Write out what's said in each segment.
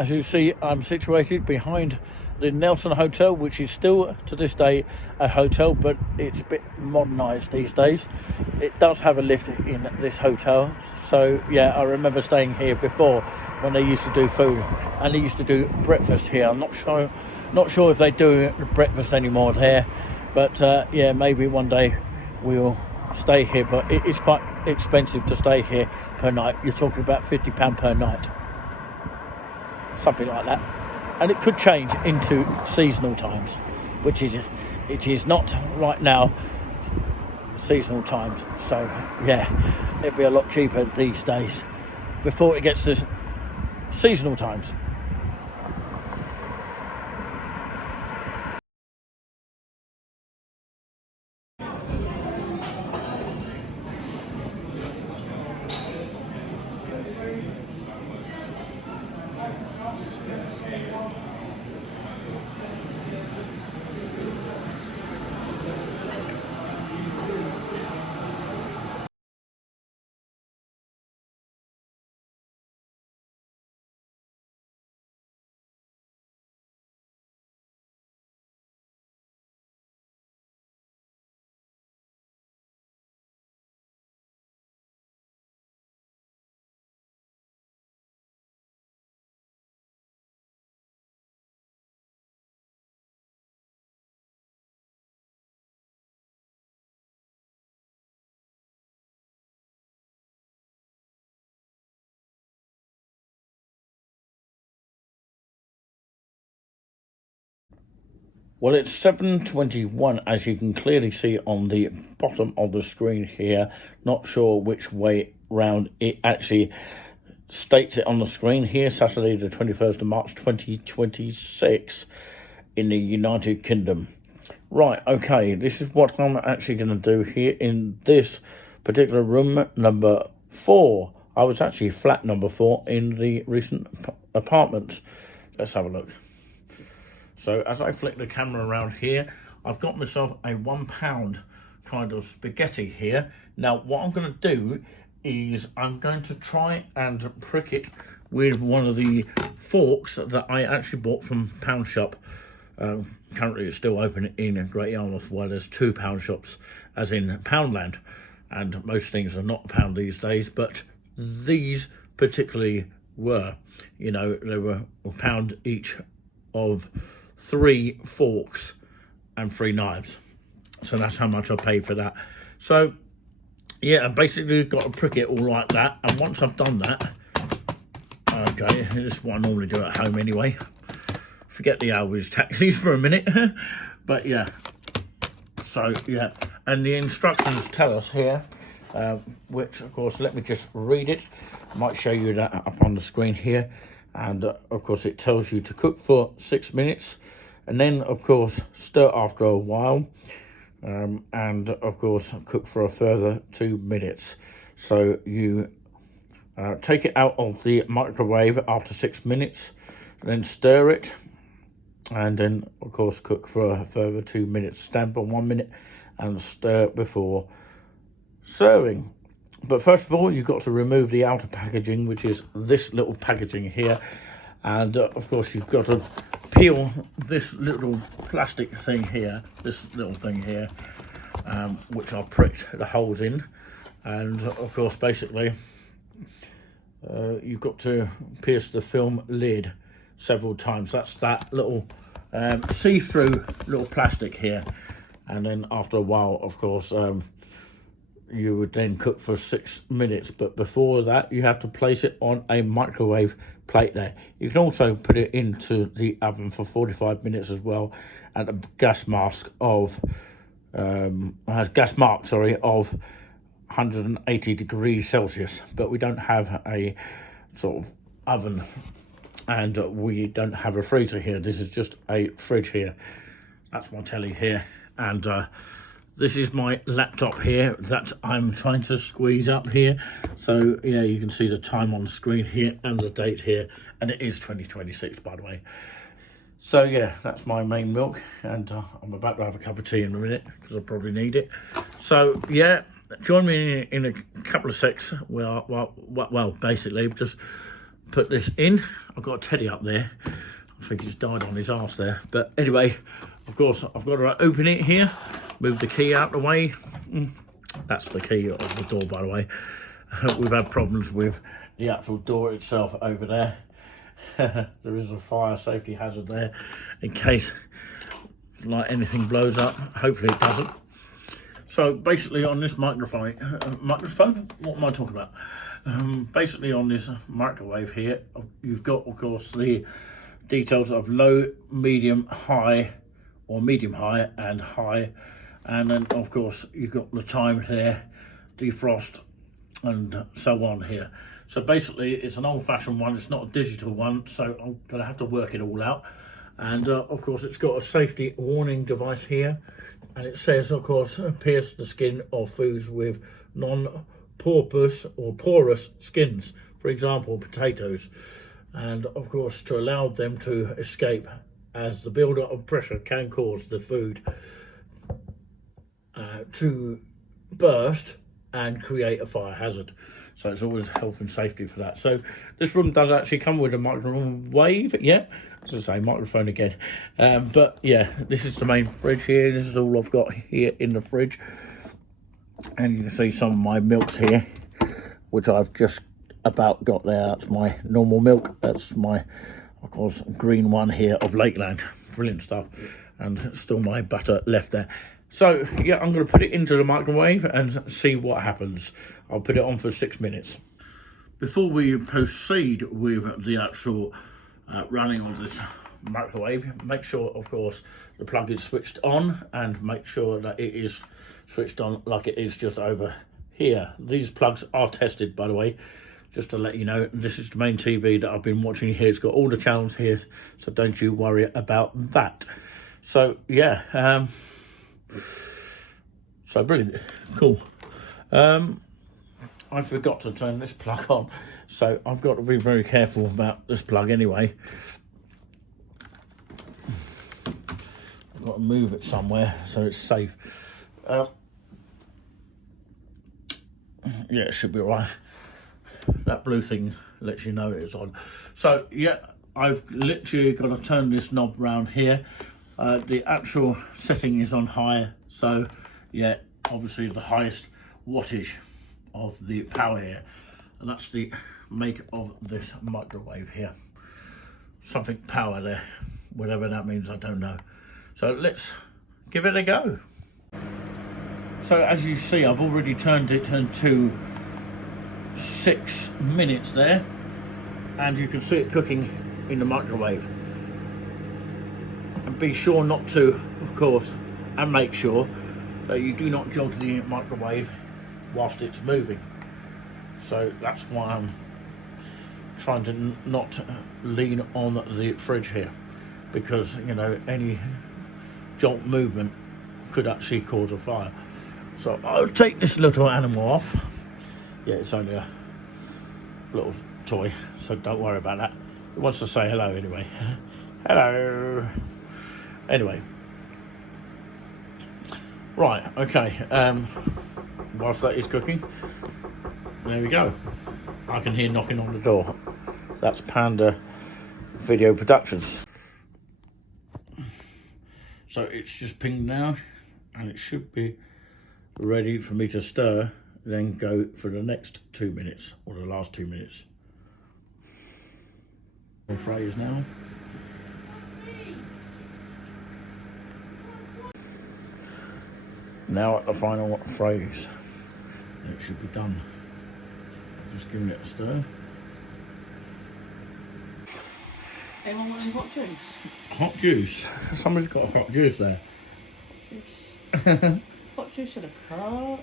As you see, I'm situated behind the Nelson Hotel, which is still to this day a hotel, but it's a bit modernised these days. It does have a lift in this hotel, so yeah, I remember staying here before when they used to do food, and they used to do breakfast here. I'm not sure if they do breakfast anymore there, but yeah, maybe one day we'll stay here, but it is quite expensive to stay here per night. You're talking about £50 per night, something like that, and it could change into seasonal times, which it is not right now seasonal times. So yeah, it'd be a lot cheaper these days before it gets to seasonal times. Well, it's 7:21, as you can clearly see on the bottom of the screen here. Not sure which way round it actually states it on the screen here. Saturday the 21st of March 2026 in the United Kingdom. Right, okay, this is what I'm actually going to do here in this particular room, number 4. I was actually flat number 4 in the recent apartments. Let's have a look. So as I flick the camera around here, I've got myself a £1 kind of spaghetti here. Now what I'm going to do is I'm going to try and prick it with one of the forks that I actually bought from Pound Shop. Currently it's still open in Great Yarmouth, while there's 2 pound shops as in Poundland, and most things are not pound these days, but these particularly were. You know, they were a pound each of 3 forks and 3 knives, so that's how much I paid for that. So yeah, I basically got to prick it all like that, and once I've done that, okay, this is what I normally do at home anyway, forget the Always taxis for a minute. But yeah, so yeah, and the instructions tell us here, which of course, let me just read it. I might show you that up on the screen here. And of course it tells you to cook for 6 minutes, and then of course stir after a while, and of course cook for a further 2 minutes. So you take it out of the microwave after 6 minutes, then stir it, and then of course cook for a further 2 minutes. Stand for 1 minute and stir before serving. But first of all, you've got to remove the outer packaging, which is this little packaging here. And of course, you've got to peel this little plastic thing here, which I pricked the holes in. And of course, basically, you've got to pierce the film lid several times. That's that little see-through little plastic here. And then after a while, of course, you would then cook for 6 minutes, but before that you have to place it on a microwave plate there. You can also put it into the oven for 45 minutes as well, at a gas mark of 180 degrees Celsius. But we don't have a sort of oven, and we don't have a freezer here. This is just a fridge here. That's my telly here, and this is my laptop here that I'm trying to squeeze up here. So yeah, you can see the time on the screen here and the date here, and it is 2026, by the way. So yeah, that's my main milk, and I'm about to have a cup of tea in a minute because I probably need it. So yeah, join me in a couple of secs. Well, basically just put this in. I've got a teddy up there. I think he's died on his arse there. But anyway, of course, I've got to open it here. Move the key out the way. That's the key of the door, by the way. We've had problems with the actual door itself over there. There is a fire safety hazard there in case like anything blows up. Hopefully it doesn't. So basically on this microphone, what am I talking about? Basically on this microwave here, you've got, of course, the details of low, medium, high, or medium high and high. And then, of course, you've got the time there, defrost, and so on here. So basically, it's an old-fashioned one. It's not a digital one, so I'm going to have to work it all out. And, of course, it's got a safety warning device here. And it says, of course, pierce the skin of foods with non-porous or porous skins. For example, potatoes. And, of course, to allow them to escape, as the build-up of pressure can cause the food to burst and create a fire hazard. So it's always health and safety for that. So this room does actually come with a microwave. Yeah, as I say, microphone again. But yeah, this is the main fridge here. This is all I've got here in the fridge. And you can see some of my milks here, which I've just about got there. That's my normal milk. That's my, of course, green one here of Lakeland. Brilliant stuff. And still my butter left there. So, yeah, I'm going to put it into the microwave and see what happens. I'll put it on for 6 minutes. Before we proceed with the actual running of this microwave, make sure, of course, the plug is switched on and make sure that it is switched on like it is just over here. These plugs are tested, by the way, just to let you know. This is the main TV that I've been watching here. It's got all the channels here, so don't you worry about that. So, yeah, so brilliant, cool. I forgot to turn this plug on, so I've got to be very careful about this plug anyway. I've got to move it somewhere so it's safe. Yeah, it should be all right. That blue thing lets you know it's on. So yeah, I've literally got to turn this knob round here. The actual setting is on high, so yeah, obviously the highest wattage of the power here, and that's the make of this microwave here. Something power there, whatever that means, I don't know. So let's give it a go. So as you see, I've already turned it into 6 minutes there, and you can see it cooking in the microwave. And be sure not to, of course, and make sure that you do not jog the microwave whilst it's moving. So that's why I'm trying to not lean on the fridge here, because, you know, any jolt movement could actually cause a fire. So I'll take this little animal off. Yeah, it's only a little toy, so don't worry about that. It wants to say hello anyway. Hello. Anyway, right, okay, whilst that is cooking, there we go. I can hear knocking on the door. That's Panda Video Productions. So it's just pinged now, and it should be ready for me to stir, then go for the next 2 minutes, or the last 2 minutes. Phrase now. Now at the final phrase, and it should be done. Just giving it a stir. Anyone want any hot juice? Hot juice? Somebody's got hot juice there. Hot juice. Hot juice in a cup.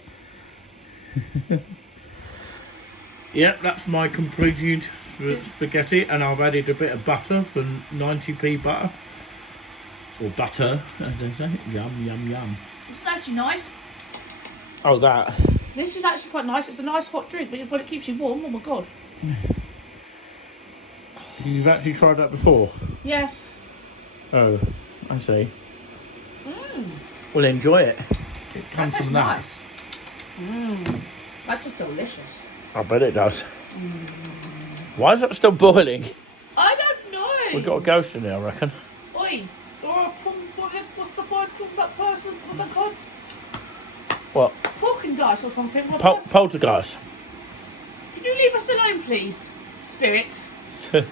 Yeah, that's my completed spaghetti, and I've added a bit of butter for 90p butter. Or butter, as they say. Yum, yum, yum. This is actually nice. Oh, that. This is actually quite nice. It's a nice hot drink, but it keeps you warm. Oh my god. You've actually tried that before? Yes. Oh, I see. Mmm. Well, enjoy it. It comes That from tastes that. nice. Mmm. That tastes delicious. I bet it does. Why is that still boiling? I don't know. We've got a ghost in here, I reckon. Oi, or a what's the word? What's that person? What's that called? What? Pork and dice or something. What else? Poltergeist. Can you leave us alone, please, spirit? There's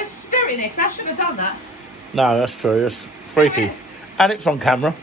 a spirit in here, 'cause I should have done that. No, that's true. It's freaky. Where? And it's on camera.